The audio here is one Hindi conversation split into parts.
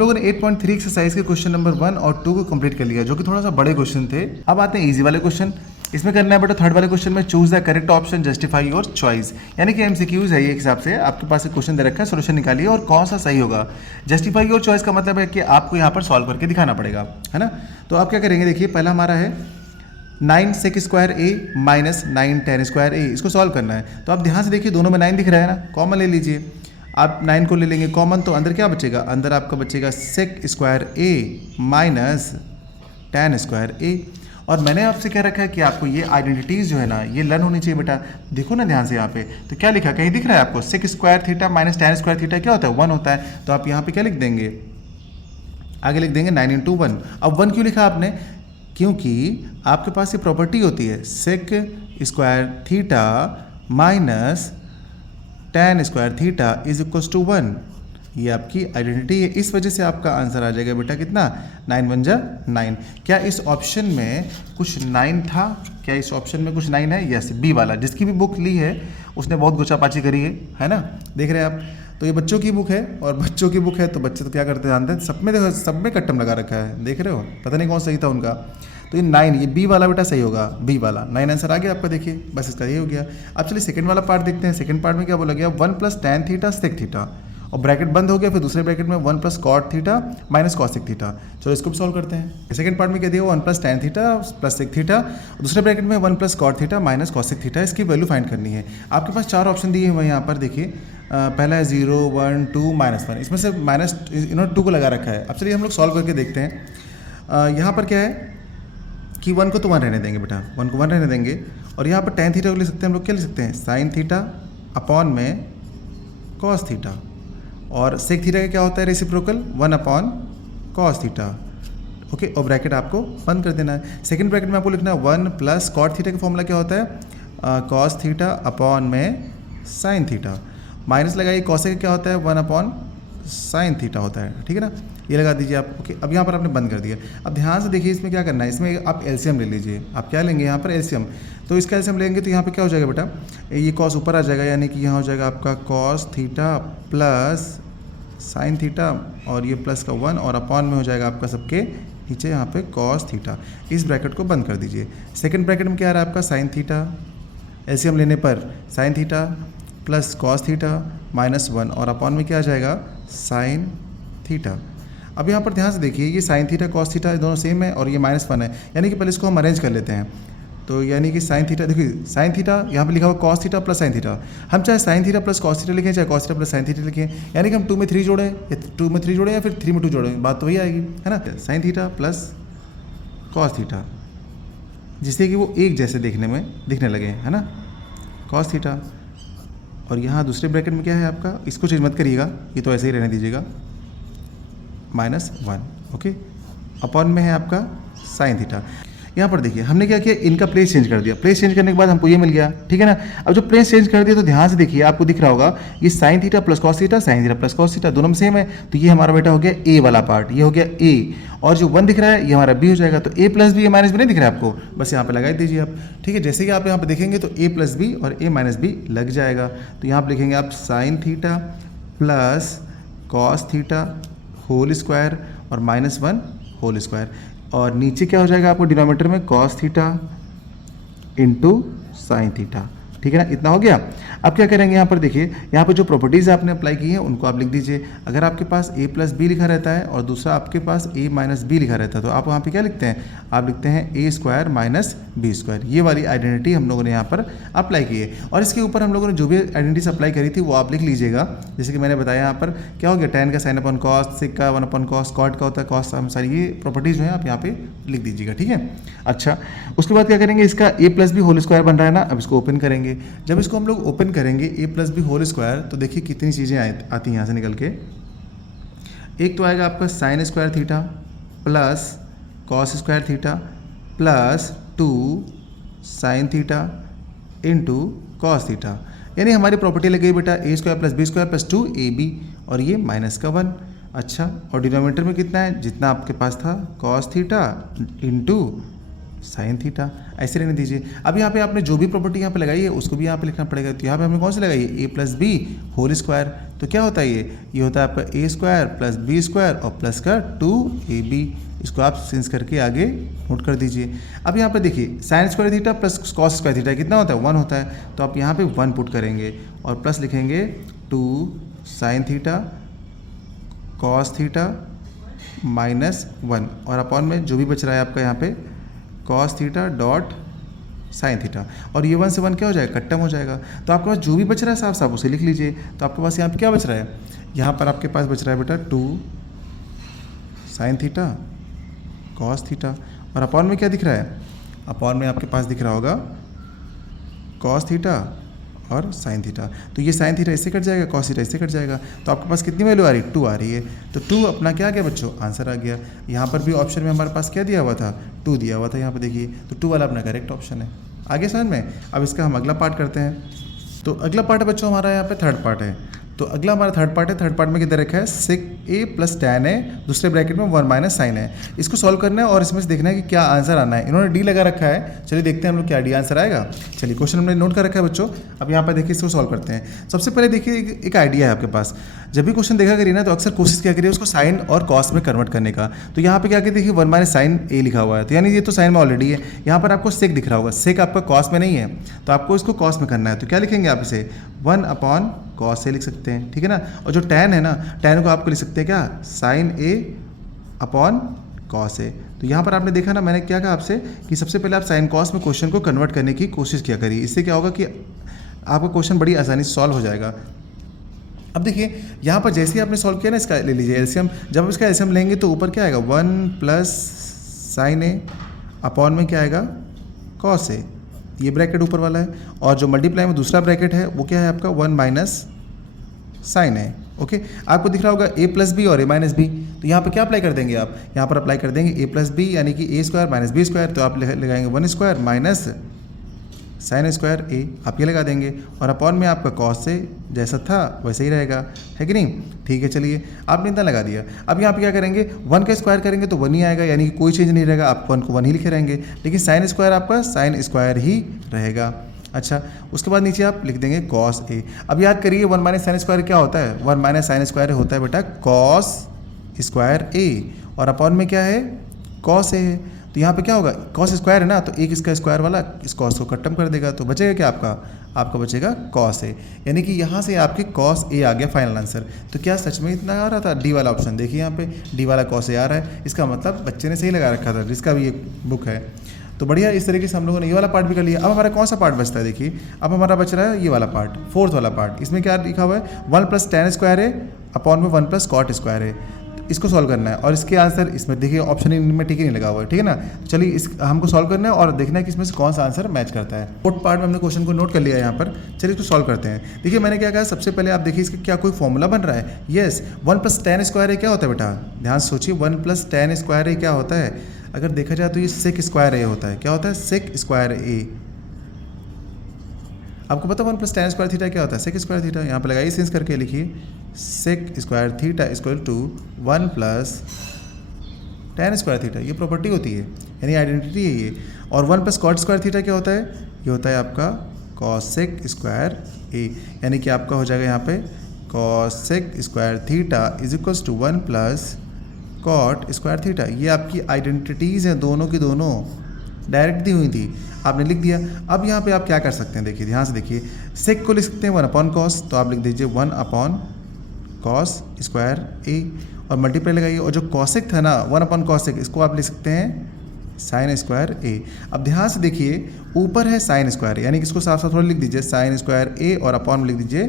लोगों ने 8.3 एक्सरसाइज के क्वेश्चन नंबर 1 और 2 को कंप्लीट कर लिया, जो कि थोड़ा सा बड़े क्वेश्चन थे। अब आते हैं इजी वाले क्वेश्चन। इसमें करना है बेटा थर्ड वाले क्वेश्चन में choose the correct option justify your choice, यानी कि एमसीक्यूज है ये हिसाब से आपके पास एक क्वेश्चन दे रखा है, सोल्यूशन निकालिए और कौन सा सही होगा। जस्टिफाई योर चॉइस का मतलब है कि आपको यहाँ पर सॉल्व करके दिखाना पड़ेगा, है ना। तो आप क्या करेंगे, देखिए पहला हमारा है 9 सेक स्क्वायर ए माइनस 9 टेन स्क्वायर ए, इसको सॉल्व करना है। तो आप ध्यान से देखिए दोनों में 9 दिख रहा है ना, कॉमन ले लीजिए। आप 9 को ले लेंगे कॉमन, तो अंदर क्या बचेगा, अंदर आपका बचेगा सेक स्क्वायर ए माइनस टेन स्क्वायर ए। और मैंने आपसे क्या रखा है कि आपको ये आइडेंटिटीज़ जो है ना ये लर्न होनी चाहिए बेटा। देखो ना ध्यान से यहाँ पे, तो क्या लिखा कहीं दिख रहा है आपको, sec square theta minus tan square theta क्या होता है, 1 होता है। तो आप यहाँ पे क्या लिख देंगे, आगे लिख देंगे 9 × 1। अब 1 क्यों लिखा आपने, क्योंकि आपके पास ये प्रॉपर्टी होती है sec square theta minus tan square theta is equal to 1। ये आपकी आइडेंटिटी है, इस वजह से आपका आंसर आ जाएगा बेटा कितना, 9 × 1 = 9। क्या इस ऑप्शन में कुछ 9 था, क्या इस ऑप्शन में कुछ 9 है, यस बी वाला। जिसकी भी बुक ली है उसने बहुत गुचापाची करी है ना, देख रहे हैं आप। तो ये बच्चों की बुक है, और बच्चों की बुक है तो बच्चे तो क्या करते हैं जानते हैं, सब में कट्टम लगा रखा है, देख रहे हो, पता नहीं कौन सही था उनका। तो ये 9, ये बी वाला बेटा सही होगा, बी वाला 9 आंसर आ गया आपका, देखिए बस इसका ये हो गया। अब चलिए सेकंड वाला पार्ट देखते हैं। सेकंड पार्ट में क्या बोला गया, 1 + tan थीटा सेक थीटा, और ब्रैकेट बंद हो गया, फिर दूसरे ब्रैकेट में 1 + cot theta minus cos sec theta. चलो इसको भी सॉल्व करते हैं। सेकंड पार्ट में क्या दिया, 1 + tan theta plus sec theta, दूसरे ब्रैकेट में 1 + cot theta minus cos sec theta. इसकी वैल्यू फाइंड करनी है। आपके पास 4 ऑप्शन दिए हुए हैं यहाँ पर, देखिए पहला है 0 1 2 -1, इसमें से माइनस 2 को लगा रखा है। अब चलिए हम लोग सॉल्व करके देखते हैं। यहाँ पर क्या है कि 1 को तो 1 रहने देंगे बेटा, 1 को 1 रहने देंगे, और यहाँ पर tan थीटा को ले सकते हैं हम लोग, क्या ले सकते हैं, sin थीटा अपॉन में cos थीटा, और सेक थीटा का क्या होता है रेसिप्रोकल, 1/cos थीटा। ओके, और ब्रैकेट आपको बंद कर देना है। सेकंड ब्रैकेट में आपको लिखना है 1 + cot थीटा का फॉर्मूला क्या होता है, cos थीटा अपॉन में sin थीटा, माइनस लगाइए cos का क्या होता है, 1/sin थीटा होता है, ठीक है ना, ये लगा दीजिए आप। ओके, अब यहाँ पर आपने बंद कर दिया। अब ध्यान से देखिए इसमें क्या करना है, इसमें आप एलसीएम ले लीजिए। आप क्या लेंगे यहाँ पर, एलसीएम। तो इसका एलसीएम लेंगे तो यहाँ पे क्या हो जाएगा बेटा, ये cos ऊपर आ जाएगा, यानी कि यहाँ हो जाएगा आपका cos theta plus sin theta, और ये प्लस का 1, और अपॉन में हो जाएगा आपका सबके नीचे यहाँ पे cos थीटा। इस ब्रैकेट को बंद कर दीजिए। सेकेंड ब्रैकेट में क्या आ रहा है आपका sin थीटा, एलसीएम लेने पर sin theta plus cos theta minus 1, और अपॉन में क्या आ जाएगा, sin थीटा। अब यहाँ पर ध्यान से देखिए, ये sin थीटा cos थीटा दोनों सेम है, और ये -1 है, यानी कि पहले इसको हम अरेंज कर लेते हैं। तो यानी कि sin थीटा, देखिए sin थीटा यहाँ पे लिखा हुआ cos theta plus sin theta, हम चाहे sin theta plus cos theta लिखें, चाहे cos theta plus sin theta लिखें, यानी कि हम 2 में 3 जोड़ें, या 2 में 3 जोड़ें, या फिर 3 में 2 जोड़ें, बात तो वही आएगी, है ना। sin theta plus cos theta, जिससे कि वो एक जैसे दिखने लगे, है ना, cos थीटा। और यहाँ दूसरे ब्रैकेट में क्या है आपका, इसको चेंज मत करिएगा, ये तो ऐसे ही रहने दीजिएगा, -1। ओके, अपॉन में है आपका sin थीटा। यहाँ पर देखिए हमने क्या किया, इनका प्लेस चेंज कर दिया। प्लेस चेंज करने के बाद हमको ये मिल गया, ठीक है ना। अब जो प्लेस चेंज कर दिया तो ध्यान से देखिए, आपको दिख रहा होगा ये sin theta plus cos theta, sin theta plus cos theta दोनों में सेम है, तो ये हमारा बेटा हो गया a वाला पार्ट, ये हो गया a, और जो 1 दिख रहा है ये हमारा b हो जाएगा। तो a + b -b नहीं दिख रहा है आपको, बस यहाँ पे लगा दीजिए आप, ठीक है। जैसे कि आप यहाँ पे देखेंगे तो a + b और a - b लग जाएगा। तो यहाँ पे लिखेंगे आप sin theta plus cos theta whole square और -1 होल स्क्वायर, और नीचे क्या हो जाएगा आपको डिनोमिनेटर में cos theta into sin theta, ठीक है ना, इतना हो गया। अब क्या करेंगे, यहाँ पर देखिए, यहाँ पर जो प्रॉपर्टीज़ आपने अप्लाई की हैं उनको आप लिख दीजिए। अगर आपके पास a + b लिखा रहता है और दूसरा आपके पास a - b लिखा रहता है, तो आप वहाँ पे क्या लिखते हैं, आप लिखते हैं a² - b²। ये वाली आइडेंटिटी हम लोगों ने यहाँ पर अप्लाई की है, और इसके ऊपर हम लोगों ने जो भी आइडेंटिटीज अप्लाई करी थी वो आप लिख लीजिएगा। जैसे कि मैंने बताया यहाँ पर क्या हो गया, tan का sin/cos, sec का 1/cos, cot का होता है cos, हम सारी ये प्रॉपर्टीज़ जो है आप यहाँ पे लिख दीजिएगा, ठीक है। अच्छा, उसके बाद क्या करेंगे, इसका a + b होल स्क्वायर बन रहा है ना, अब इसको ओपन करेंगे। जब इसको हम लोग ओपन करेंगे a + b होल स्क्वायर, तो देखिए कितनी चीज़ें आती हैं यहाँ से निकल के। एक तो आएगा आपका sin² theta plus cos² theta plus 2 sin theta into cos theta, यानी हमारी प्रॉपर्टी लग गई बेटा a² + b² + 2ab, और ये -1। अच्छा, और डिनोमिनेटर में कितना है, जितना आपके पास था cos theta into sine theta, ऐसे रहने दीजिए। अब यहाँ पे आपने जो भी प्रॉपर्टी यहाँ पे लगाई है उसको भी यहाँ पे लिखना पड़ेगा। तो यहाँ पे हमने कौन सी लगाई है, ए प्लस बी होल स्क्वायर। तो क्या होता है ये होता है आपका ए स्क्वायर प्लस बी स्क्वायर और प्लस का 2ab। इसको आप चेंज करके आगे नोट कर दीजिए। अब यहाँ पे देखिए sine square theta plus cos square theta कितना होता है, 1 होता है। तो आप यहाँ पे 1 पुट करेंगे और प्लस लिखेंगे 2 साइन थीटा कॉस थीटा -1 और अपॉन में जो भी बच रहा है आपका यहाँ पे cos theta dot sine theta. और ये 1 से 1 क्या हो जाएगा, कट्टम हो जाएगा। तो आपके पास जो भी बच रहा है साफ साफ उसे लिख लीजिए। तो आपके पास यहाँ पे क्या बच रहा है, यहाँ पर आपके पास बच रहा है बेटा 2 साइन थीटा कॉस थीटा और अपॉन में क्या दिख रहा है, अपॉन में आपके पास दिख रहा होगा कॉस थीटा और साइन थीटा। तो ये साइन थीटा इससे कट जाएगा, कॉस थीटा इससे कट जाएगा। तो आपके पास कितनी वैल्यू आ रही है, 2 आ रही है। तो 2 अपना क्या आ गया बच्चों, आंसर आ गया। यहाँ पर भी ऑप्शन में हमारे पास क्या दिया हुआ था, 2 दिया हुआ था। यहाँ पर देखिए तो 2 वाला अपना करेक्ट ऑप्शन है। आगे समझ में। अब इसका हम अगला पार्ट करते हैं। तो अगला पार्ट है बच्चों हमारा यहाँ पे थर्ड पार्ट है। तो अगला हमारा थर्ड पार्ट है। थर्ड पार्ट में किधर रखा है, सेक ए प्लस टैन है, दूसरे ब्रैकेट में 1 माइनस साइन है। इसको सॉल्व करना है और इसमें से देखना है कि क्या आंसर आना है। इन्होंने डी लगा रखा है, चलिए देखते हैं हम लोग क्या डी आंसर आएगा। चलिए क्वेश्चन हमने नोट कर रखा है बच्चों। अब यहाँ पर देखिए इसको सॉल्व करते हैं। सबसे पहले देखिए एक आइडिया है आपके पास, जब भी क्वेश्चन देखा करिए ना तो अक्सर कोशिश क्या करिए उसको साइन और कॉस में कन्वर्ट करने का। तो यहाँ पे क्या कि देखिए 1 माइनस साइन ए लिखा हुआ है, तो यानी ये तो साइन में ऑलरेडी है। यहाँ पर आपको सेक दिख रहा होगा, सेक आपका कॉस में नहीं है, तो आपको इसको कॉस में करना है। तो क्या लिखेंगे आप इसे 1 अपॉन कॉस ए लिख सकते हैं, ठीक है ना। और जो टैन है ना, टैन को आपको लिख सकते हैं क्या, साइन ए अपॉन कॉस ए। तो यहाँ पर आपने देखा ना, मैंने क्या कहा आपसे कि सबसे पहले आप साइन कॉस में क्वेश्चन को कन्वर्ट करने की कोशिश किया करिए। इससे क्या होगा कि आपका क्वेश्चन बड़ी आसानी से सॉल्व हो जाएगा। अब देखिए यहाँ पर जैसे ही आपने सॉल्व किया ना, इसका ले लीजिए एलसीएम। जब आप इसका एलसीएम लेंगे तो ऊपर क्या आएगा, 1 प्लस साइन ए अपॉन में क्या आएगा, कॉस ए। ये ब्रैकेट ऊपर वाला है और जो मल्टीप्लाई में दूसरा ब्रैकेट है वो क्या है आपका 1 माइनस साइन है। ओके, आपको दिख रहा होगा ए प्लस बी और ए माइनस बी। तो यहाँ पर क्या अप्लाई कर देंगे आप, यहाँ पर अप्लाई कर देंगे ए प्लस बी यानी कि ए स्क्वायर माइनस बी स्क्वायर। तो आप लगाएंगे 1 स्क्वायर माइनस साइन स्क्वायर ए, आप ये लगा देंगे और अपॉन में आपका कॉस से जैसा था वैसे ही रहेगा, है कि नहीं। ठीक है, चलिए आपने इतना लगा दिया। अब यहाँ पे क्या करेंगे, 1 का स्क्वायर करेंगे तो 1 ही आएगा, यानी कि कोई चेंज नहीं रहेगा। आप 1 को 1 ही लिखे रहेंगे, लेकिन साइन स्क्वायर आपका साइन स्क्वायर ही रहेगा। अच्छा, उसके बाद नीचे आप लिख देंगे कॉस ए। अब याद करिए 1 माइनस साइन स्क्वायर क्या होता है, 1 माइनस साइन स्क्वायर होता है बेटा कॉस स्क्वायर ए और अपॉन में क्या है, कॉस ए है। तो यहाँ पे क्या होगा, कॉस स्क्वायर है ना, तो एक इसका स्क्वायर वाला इस कॉस को खत्म कर देगा। तो बचेगा क्या आपका बचेगा कॉस ए, यानी कि यहाँ से आपके कॉस ए आ गया फाइनल आंसर। तो क्या सच में इतना आ रहा था, डी वाला ऑप्शन देखिए यहाँ पे डी वाला कॉस ए आ रहा है। इसका मतलब बच्चे ने सही लगा रखा था, जिसका भी एक बुक है। तो बढ़िया, इस तरीके से हम लोगों ने ये वाला पार्ट भी कर लिया। अब हमारा कौन सा पार्ट बचता है, देखिए अब हमारा बच रहा है ये वाला पार्ट, फोर्थ वाला पार्ट। इसमें क्या लिखा हुआ है, 1 प्लस टैन स्क्वायर है अपॉन में 1 प्लस कॉट स्क्वायर है। इसको सॉल्व करना है और इसके आंसर इसमें देखिए ऑप्शन में ठीक ही नहीं लगा हुआ है, ठीक है ना। चलिए इस हमको सॉल्व करना है और देखना है कि इसमें से कौन सा आंसर मैच करता है। फोर्थ पार्ट में हमने क्वेश्चन को नोट कर लिया है यहाँ पर। चलिए इसको सॉल्व करते हैं। देखिए मैंने क्या कहा, सबसे पहले आप देखिए इसका क्या कोई फॉर्मूला बन रहा है। यस, 1 प्लस टैन स्क्वायर ए क्या होता है बेटा, ध्यान सोचिए 1 प्लस टैन स्क्वायर ए क्या होता है। अगर देखा जाए तो ये सेक स्क्वायर ए होता है। क्या होता है, सेक स्क्वायर ए। आपको पता 1 प्लस टैन स्क्वायर थीटा क्या होता है, सेक स्क्वायर थीटा। यहाँ पे लगाइए सेंस करके लिखिए sec square theta equal to 1 plus tan square theta. ये प्रॉपर्टी होती है, यानी आइडेंटिटी है ये। और 1 प्लस कॉट स्क्वायर थीटा क्या होता है, ये होता है आपका कॉसेक स्क्वायर ए, यानी कि आपका हो जाएगा यहाँ पे cosec square theta is equals to 1 plus cot square theta. ये आपकी आइडेंटिटीज़ हैं, दोनों की दोनों डायरेक्ट दी हुई थी, आपने लिख दिया। अब यहाँ पे आप क्या कर सकते हैं, देखिए ध्यान से देखिए, सेक को लिख सकते हैं 1 अपॉन कॉस, तो आप लिख दीजिए 1 अपॉन कॉस स्क्वायर ए और मल्टीप्लाई लगाइए। और जो कॉसेक था ना 1 अपॉन कॉसेक, इसको आप लिख सकते हैं साइन स्क्वायर ए। अब ध्यान से देखिए ऊपर है साइन स्क्वायर, यानी कि इसको साफ साफ थोड़ा लिख दीजिए साइन स्क्वायर ए और अपॉन में लिख दीजिए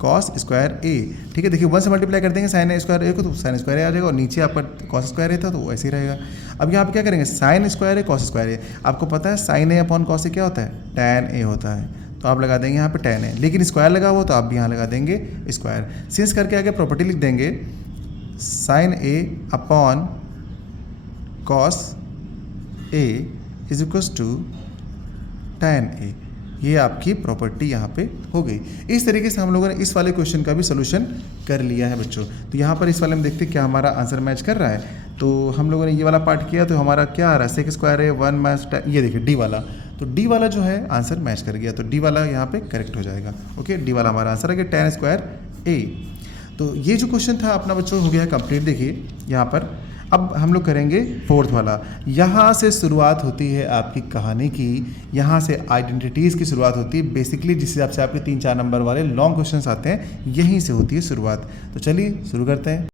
कॉस स्क्वायर ए। ठीक है, देखिए 1 से मल्टीप्लाई कर देंगे साइन स्क्वायर ए को तो साइन स्क्वायर ए आ जाएगा और नीचे आपका कॉस स्क्वायर ए था तो ऐसे ही रहेगा। अब यहाँ पे क्या करेंगे, साइन स्क्वायर ए कॉस स्क्वायर ए। आपको पता है साइन ए अपॉन कॉस ए क्या होता है, टैन ए होता है, तो आप लगा देंगे यहाँ पे टैन ए। लेकिन स्क्वायर लगा हुआ तो आप भी यहाँ लगा देंगे स्क्वायर। सिंस करके आगे प्रॉपर्टी लिख देंगे sine A upon cos A is equals to tan A. ये आपकी प्रॉपर्टी यहाँ पे हो गई। इस तरीके से हम लोगों ने इस वाले क्वेश्चन का भी सोल्यूशन कर लिया है बच्चों। तो यहाँ पर इस वाले में देखते हैं क्या हमारा आंसर मैच कर रहा है। तो हम लोगों ने ये वाला पार्ट किया, तो हमारा क्या आ रहा है, सेक स्क्वायर है 1 माइनस ये देखिए डी वाला, तो डी वाला जो है आंसर मैच कर गया, तो डी वाला यहाँ पे करेक्ट हो जाएगा। ओके, डी वाला हमारा आंसर है कि tan स्क्वायर ए। तो ये जो क्वेश्चन था अपना बच्चों हो गया है कंप्लीट। देखिए यहाँ पर अब हम लोग करेंगे फोर्थ वाला। यहाँ से शुरुआत होती है आपकी कहानी की, यहाँ से आइडेंटिटीज़ की शुरुआत होती है बेसिकली, जिस हिसाब से आपके 3-4 नंबर वाले लॉन्ग क्वेश्चंस आते हैं, यहीं से होती है शुरुआत। तो चलिए शुरू करते हैं।